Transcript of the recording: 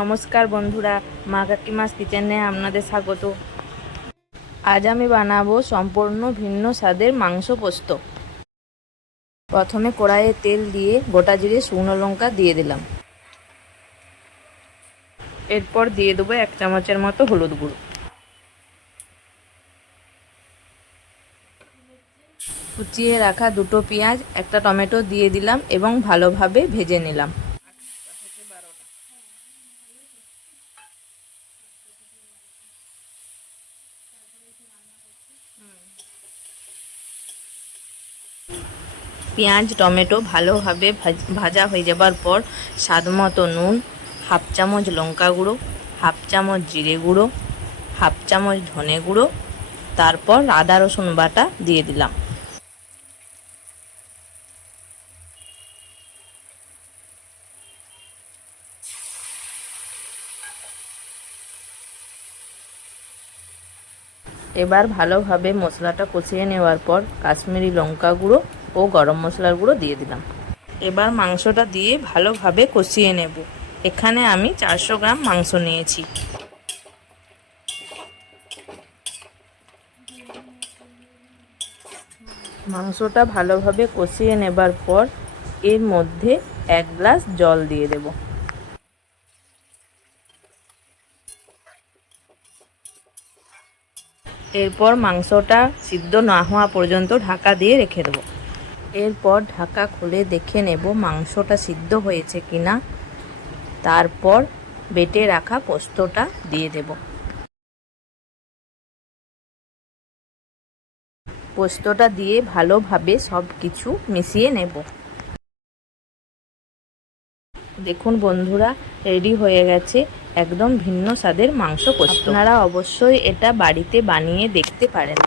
নমস্কার বন্ধুরা, মা কাকিমাস কিচেনে আপনাদের স্বাগত। আজ আমি বানাবো সম্পূর্ণ ভিন্ন স্বাদের মাংস পোস্ত। প্রথমে কড়াইয়ে তেল দিয়ে গোটা জিরে শুকনো লঙ্কা দিয়ে দিলাম। এরপর দিয়ে দেবো 1 চামচের মতো হলুদ গুঁড়ো। কুচিয়ে রাখা 2টো পেঁয়াজ, 1টা টমেটো দিয়ে দিলাম এবং ভালোভাবে ভেজে নিলাম। পেঁয়াজ টমেটো ভালোভাবে ভাজা হয়ে যাবার পর স্বাদ মতো নুন, 1/2 চামচ লঙ্কা গুঁড়ো, 1/2 চামচ জিরে গুঁড়ো, 1/2 চামচ ধনে গুঁড়ো, তারপর আদা রসুন বাটা দিয়ে দিলাম। এবার ভালোভাবে মশলাটা কষিয়ে নেওয়ার পর কাশ্মীরি লঙ্কা গুঁড়ো ও গরম মশলার গুঁড়ো দিয়ে দিলাম। এবার মাংসটা দিয়ে ভালোভাবে কষিয়ে নেব। এখানে আমি 400 গ্রাম মাংস নিয়েছি। মাংসটা ভালোভাবে কষিয়ে নেবার পর এর মধ্যে 1 গ্লাস জল দিয়ে দেব। এরপর মাংসটা সিদ্ধ না হওয়া পর্যন্ত ঢাকা দিয়ে রেখে দেব। এরপর ঢাকা খুলে দেখে নেব মাংসটা সিদ্ধ হয়েছে কিনা। তারপর বেটে রাখা পোস্তটা দিয়ে দেব। পোস্তটা দিয়ে ভালোভাবে সব কিছু মিশিয়ে নেব। দেখুন বন্ধুরা, রেডি হয়ে গেছে একদম ভিন্ন স্বাদের মাংস পোস্ত। আপনারা অবশ্যই এটা বাড়িতে বানিয়ে দেখতে পারেন।